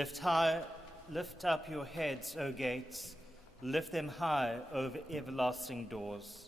Lift up your heads, O gates, lift them high over everlasting doors.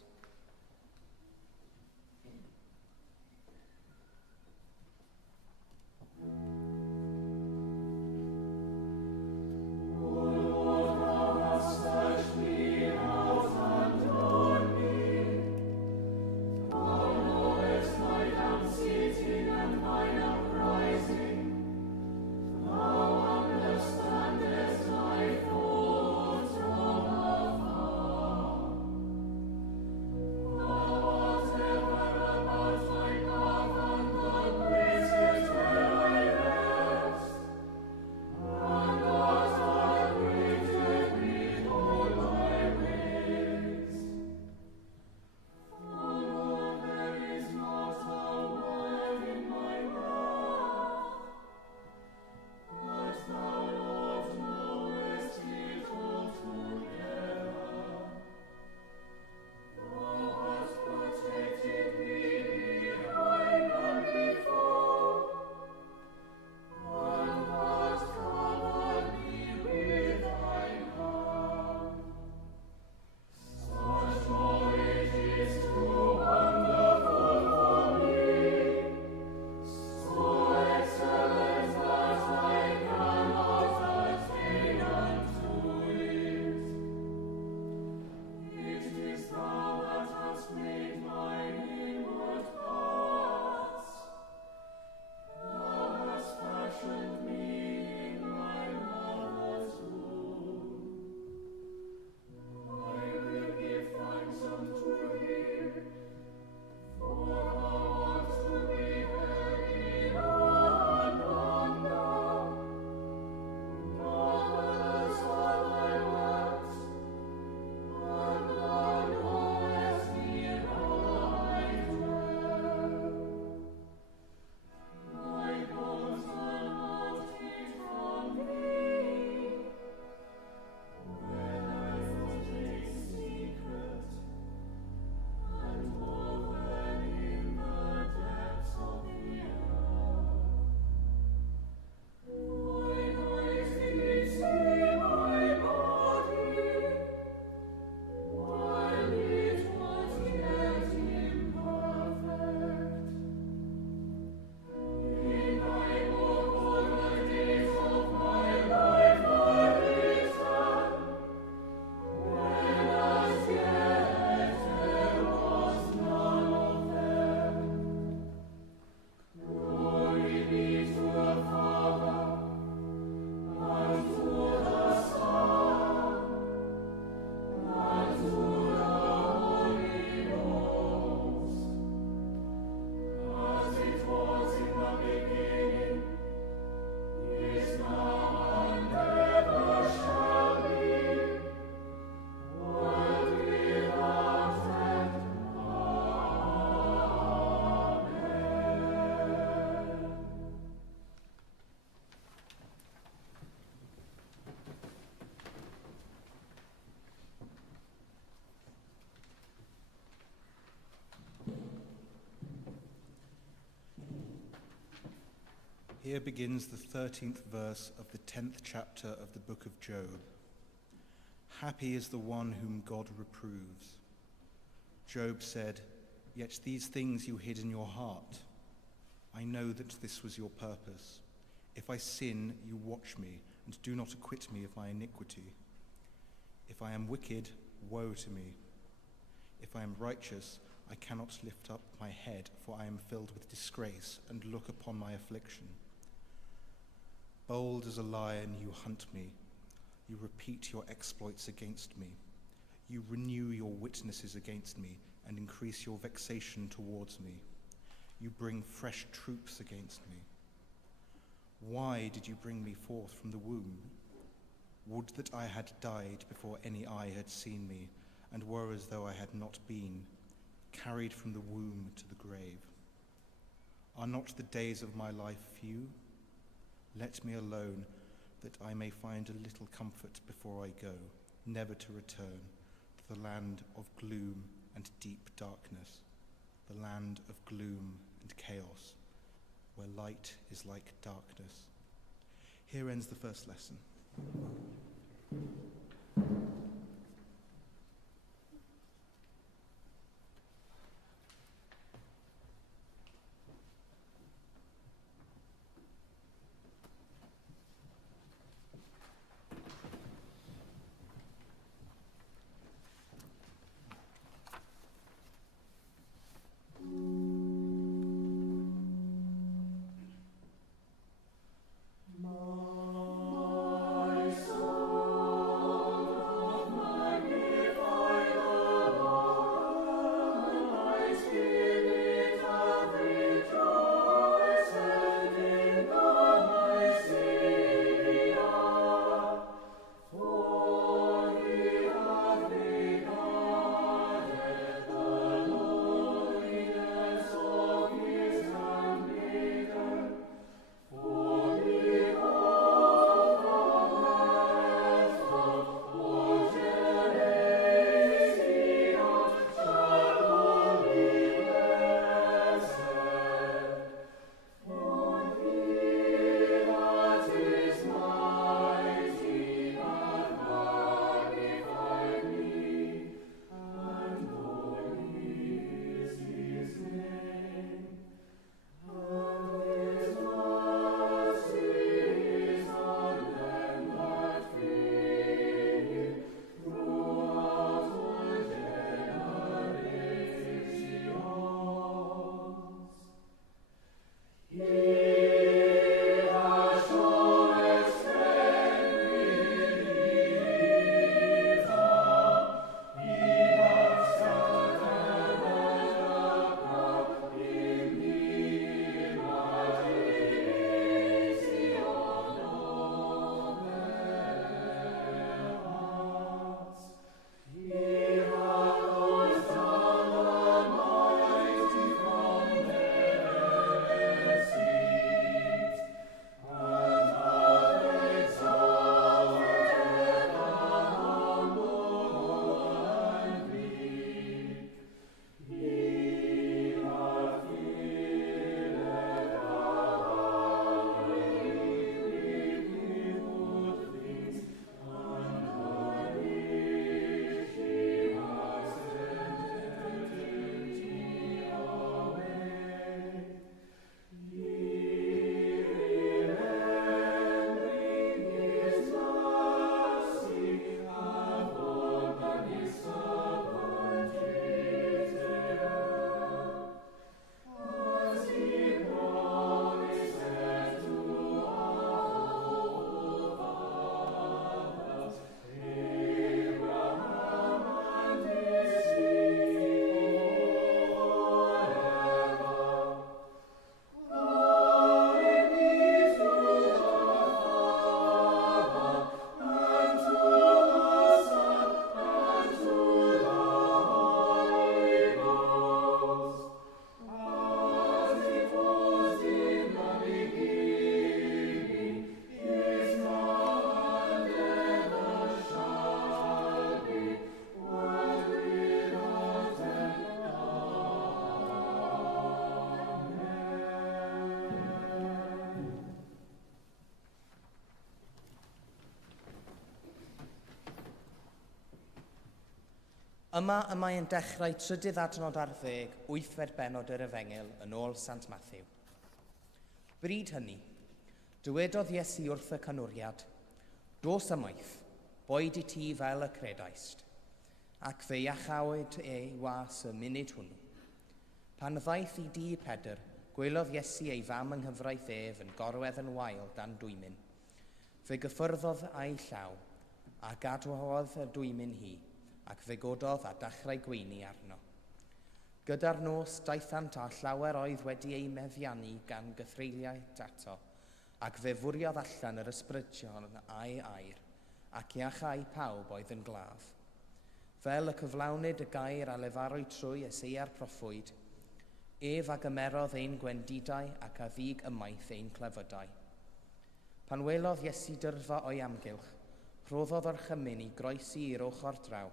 Here begins the 13th verse of the 10th chapter of the book of Job. Happy is the one whom God reproves. Job said, "Yet these things you hid in your heart. I know that this was your purpose. If I sin, you watch me, and do not acquit me of my iniquity. If I am wicked, woe to me. If I am righteous, I cannot lift up my head, for I am filled with disgrace, and look upon my affliction. Bold as a lion, you hunt me. You repeat your exploits against me. You renew your witnesses against me, and increase your vexation towards me. You bring fresh troops against me. Why did you bring me forth from the womb? Would that I had died before any eye had seen me, and were as though I had not been, carried from the womb to the grave. Are not the days of my life few? Let me alone, that I may find a little comfort before I go, never to return to the land of gloom and deep darkness, the land of gloom and chaos, where light is like darkness. Here ends the first lesson. Yma y mae'n dechrau trydydd adnod ar 10, 8 benod yr Efengil yn ôl Sant Matthew. Bryd hynny, dywedodd Iesu wrth y canwriad, dos ymaith, boed i ti fel y credaist, ac fe iachawyd ei was y munud hwnnw. Pan ddaeth i dŷ Pedr, gwelodd Iesu ei fam yng nghyfraith ef yn gorwedd yn wael dan dwymyn. Fe gyffyrddodd a'i llaw, a gadwodd y dwymyn hi, ac fe gododd a dachrau gweini arno. Gyda'r nos daethant a llawer oedd wedi ei meddiannu gan gythreiliaid ato, ac fe fwriodd allan yr ysbrydion a'i air, ac iachau pawb oedd yn glaf. Fel y cyflawnid y gair a lefarwyd trwy Esea'r proffwyd, ef a gymerodd ein gwendidau ac a ddig ymaith ein clefydau. Pan welodd Iesu dyrfa o'i amgylch, rhoddodd o'r chymyn i groesi i'r ochr draw.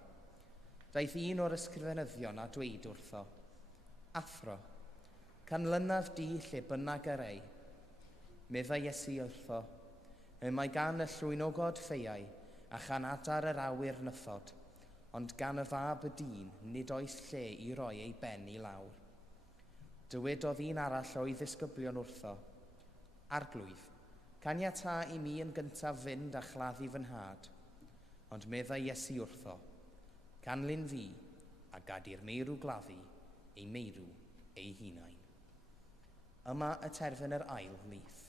Daeth un o'r ysgrifenyddion a dweud wrtho, Athro, canlynaf di lle bynnag yr ei. Medda Iesu wrtho, Mae gan y llwynogod ffeiau a chan adar yr awyr nythod, ond gan y fab y dyn nid oes lle i roi ei ben i lawr. Dywedodd un arall o'i ddisgyblion wrtho, Arglwydd, caniata i mi yn gyntaf fynd a chladdu fy nhad. Ond meddai Iesu wrtho, canlyn fi a gadi'r meirw gladdu ei meirw ei hunain. Yma y terfyn yr ail lith.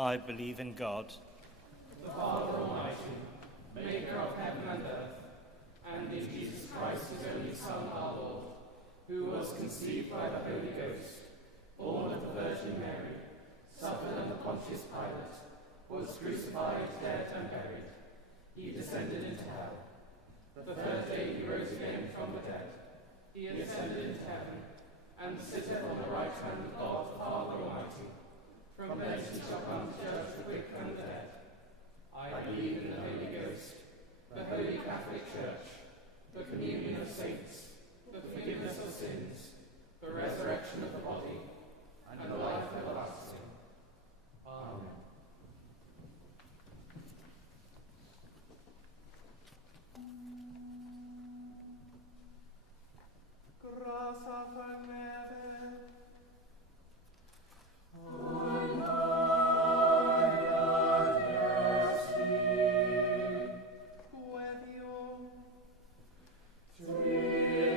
I believe in God, the Father Almighty, maker of heaven and earth, and in Jesus Christ, his only Son, our Lord, who was conceived by the Holy Ghost, born of the Virgin Mary, suffered under Pontius Pilate, was crucified, dead, and buried. He descended into hell. The third day he rose again from the dead. He ascended into heaven, and sitteth on the right hand of God, the Father Almighty. From thence he shall come to judge the quick and the dead. I believe in the Holy Ghost, the Holy Catholic Church, the communion of saints, the forgiveness of sins, the resurrection of the body, and the life everlasting. Amen. Three.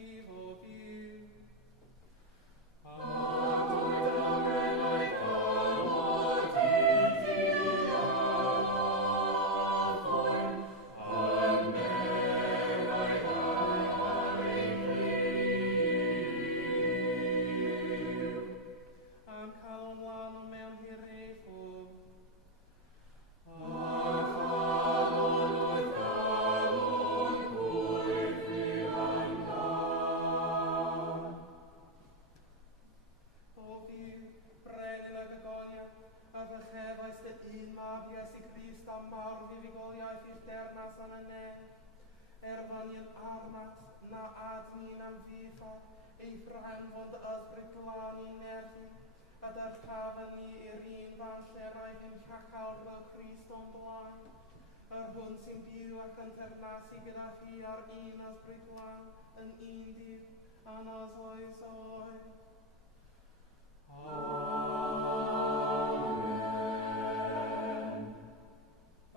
grieve of you. Am calon lan mewn hirefo. Erfanion armat na admin am fifa, ei ffran fod ysbryd glani nerthi, a Dyrchafael ni i'r un fan lle rhaid yn cacawr fel Christ o'n blaen. Yr hwn sy'n byw ac yn ternasu gyda chi ar un ysbryd glan, yn un dyw, anos oes oes.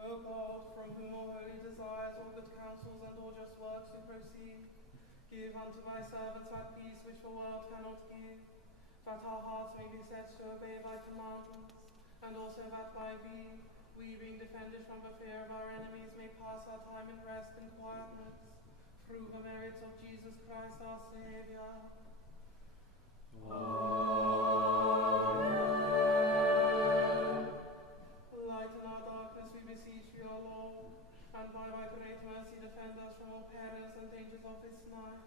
O God, from whom all holy desires, all good counsels, and all just works do proceed, give unto my servants that peace which the world cannot give, that our hearts may be set to obey thy commandments, and also that by thee, we being defended from the fear of our enemies, may pass our time in rest and quietness, through the merits of Jesus Christ our Saviour. Lighten our darkness, we beseech you, O Lord, and by thy great mercy defend us from all perils and dangers of this night,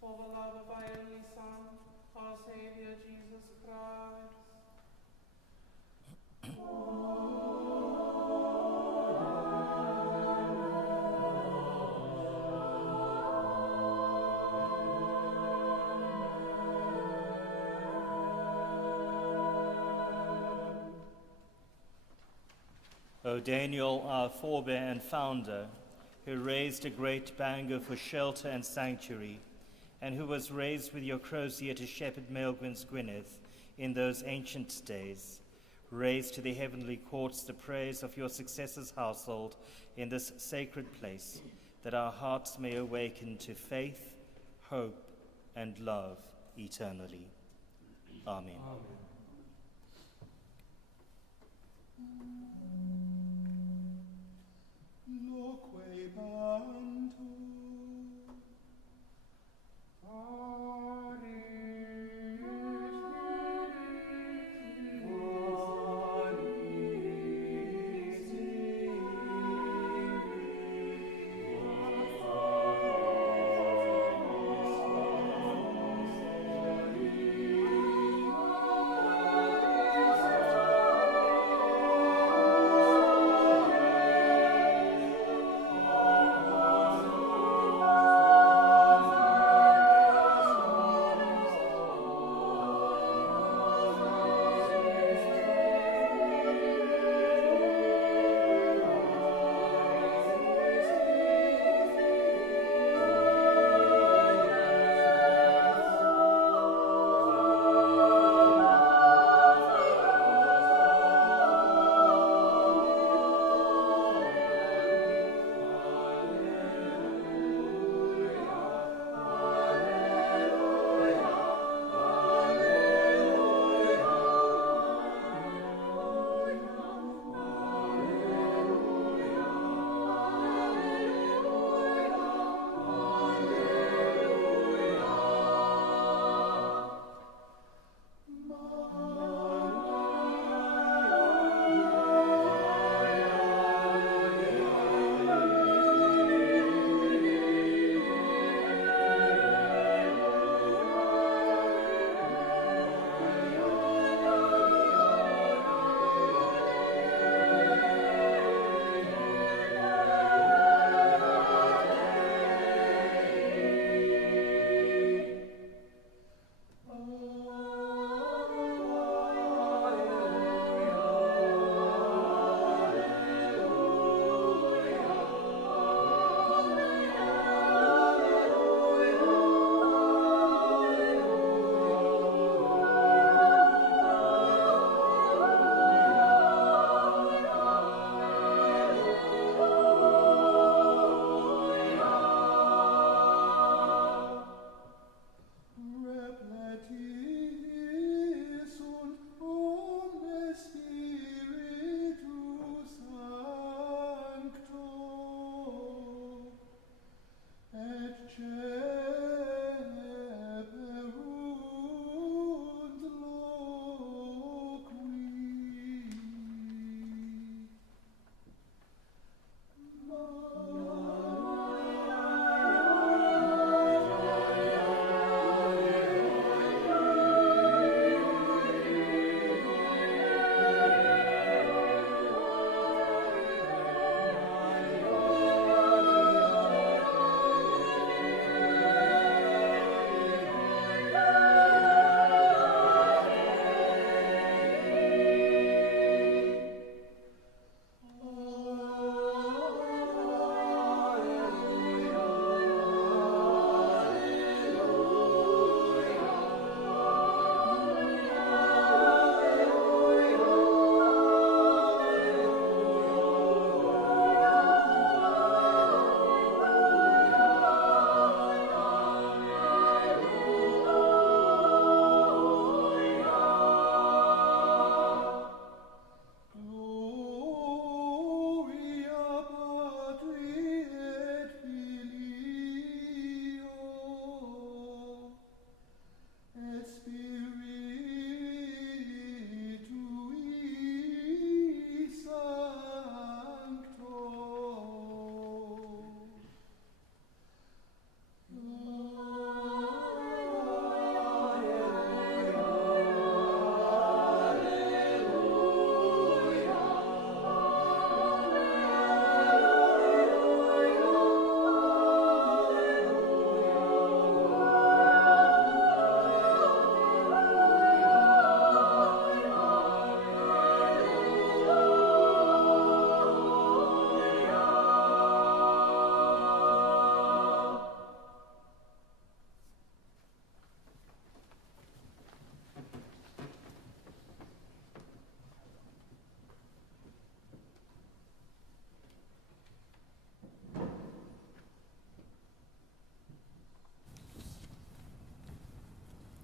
for the love of thy only Son, our Saviour Jesus Christ. O Daniel, our forebear and founder, who raised a great banger for shelter and sanctuary, and who was raised with your crozier to shepherd Maelgwyn's Gwynedd in those ancient days, raise to the heavenly courts the praise of your successor's household in this sacred place, that our hearts may awaken to faith, hope, and love eternally. Amen. Loque bantu.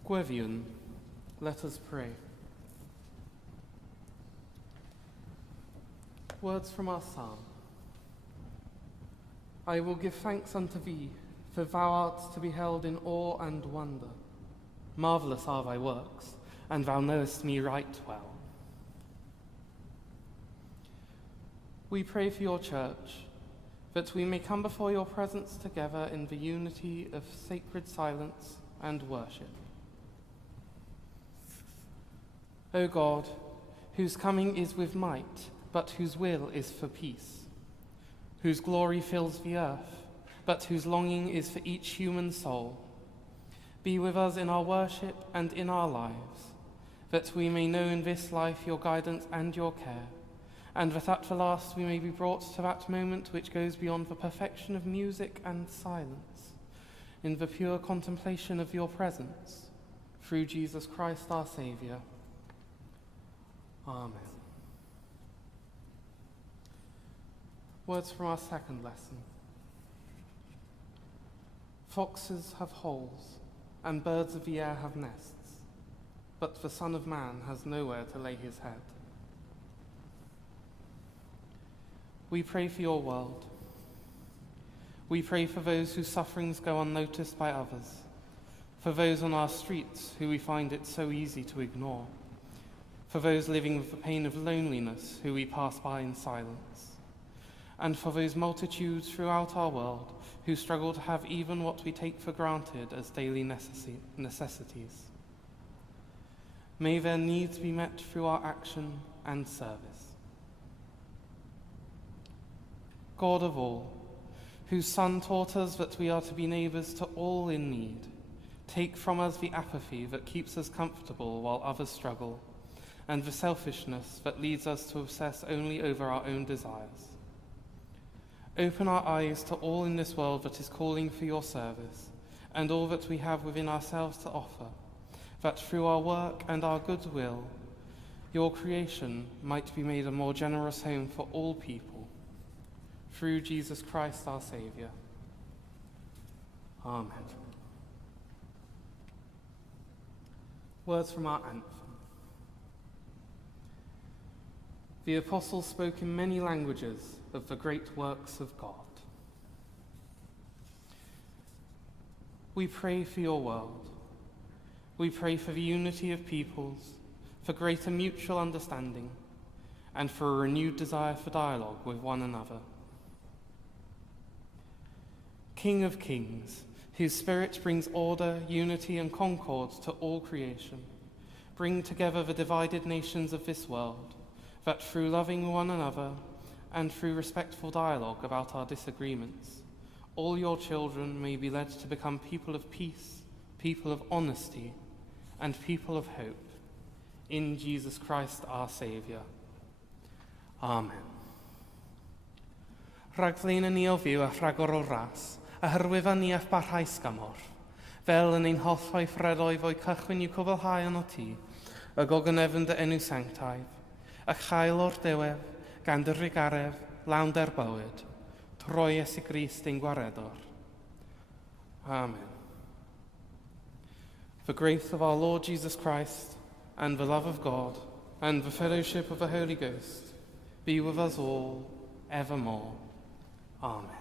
Gweviwn, let us pray. Words from our psalm. I will give thanks unto thee, for thou art to be held in awe and wonder. Marvellous are thy works, and thou knowest me right well. We pray for your church, that we may come before your presence together in the unity of sacred silence and worship. O God, whose coming is with might, but whose will is for peace, whose glory fills the earth, but whose longing is for each human soul, be with us in our worship and in our lives, that we may know in this life your guidance and your care, and that at the last we may be brought to that moment which goes beyond the perfection of music and silence, in the pure contemplation of your presence, through Jesus Christ our Saviour. Amen. Words from our second lesson. Foxes have holes, and birds of the air have nests, but the Son of Man has nowhere to lay his head. We pray for your world. We pray for those whose sufferings go unnoticed by others, for those on our streets who we find it so easy to ignore, for those living with the pain of loneliness who we pass by in silence, and for those multitudes throughout our world who struggle to have even what we take for granted as daily necessities. May their needs be met through our action and service. God of all, whose Son taught us that we are to be neighbours to all in need, take from us the apathy that keeps us comfortable while others struggle, and the selfishness that leads us to obsess only over our own desires. Open our eyes to all in this world that is calling for your service, and all that we have within ourselves to offer, that through our work and our goodwill, your creation might be made a more generous home for all people. Through Jesus Christ our Saviour. Amen. Words from our anthem. The apostles spoke in many languages of the great works of God. We pray for your world. We pray for the unity of peoples, for greater mutual understanding, and for a renewed desire for dialogue with one another. King of Kings, whose Spirit brings order, unity, and concord to all creation, bring together the divided nations of this world, that through loving one another and through respectful dialogue about our disagreements, all your children may be led to become people of peace, people of honesty, and people of hope. In Jesus Christ our Saviour. Amen. Rhaglen ni o fyw a rhagor o ras, a hyrwyfa ni a'ch barhaus gamor. Fel yn ein holloi ffredoedd o'i cychwyn i'w cwblhau yn o ti, y gogynnefn dy enw sanctaidd, a chael o'r dewef, gan dy rigaref, lawn der bywyd, troi Iesu Grist ein gwaredwr. Amen. The grace of our Lord Jesus Christ, and the love of God, and the fellowship of the Holy Ghost, be with us all, evermore. Amen.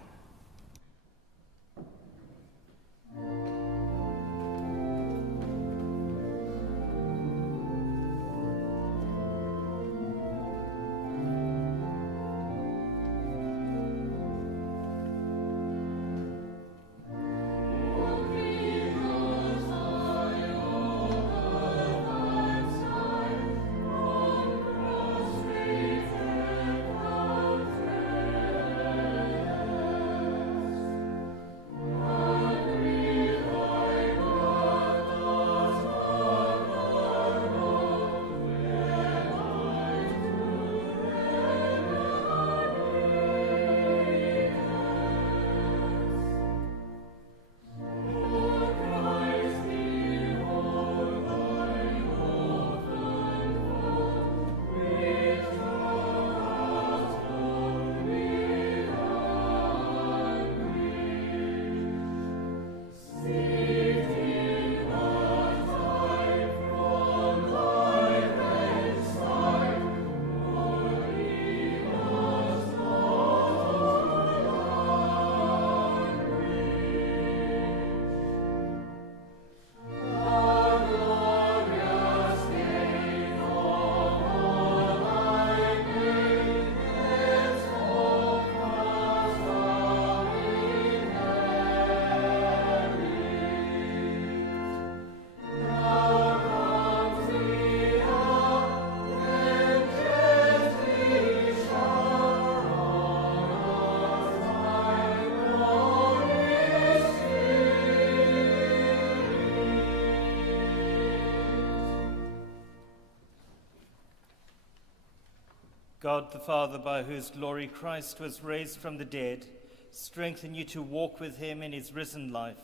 God the Father, by whose glory Christ was raised from the dead, strengthen you to walk with him in his risen life,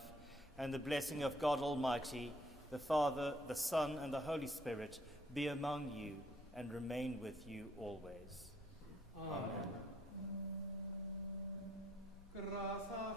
and the blessing of God Almighty, the Father, the Son, and the Holy Spirit be among you and remain with you always. Amen. Graça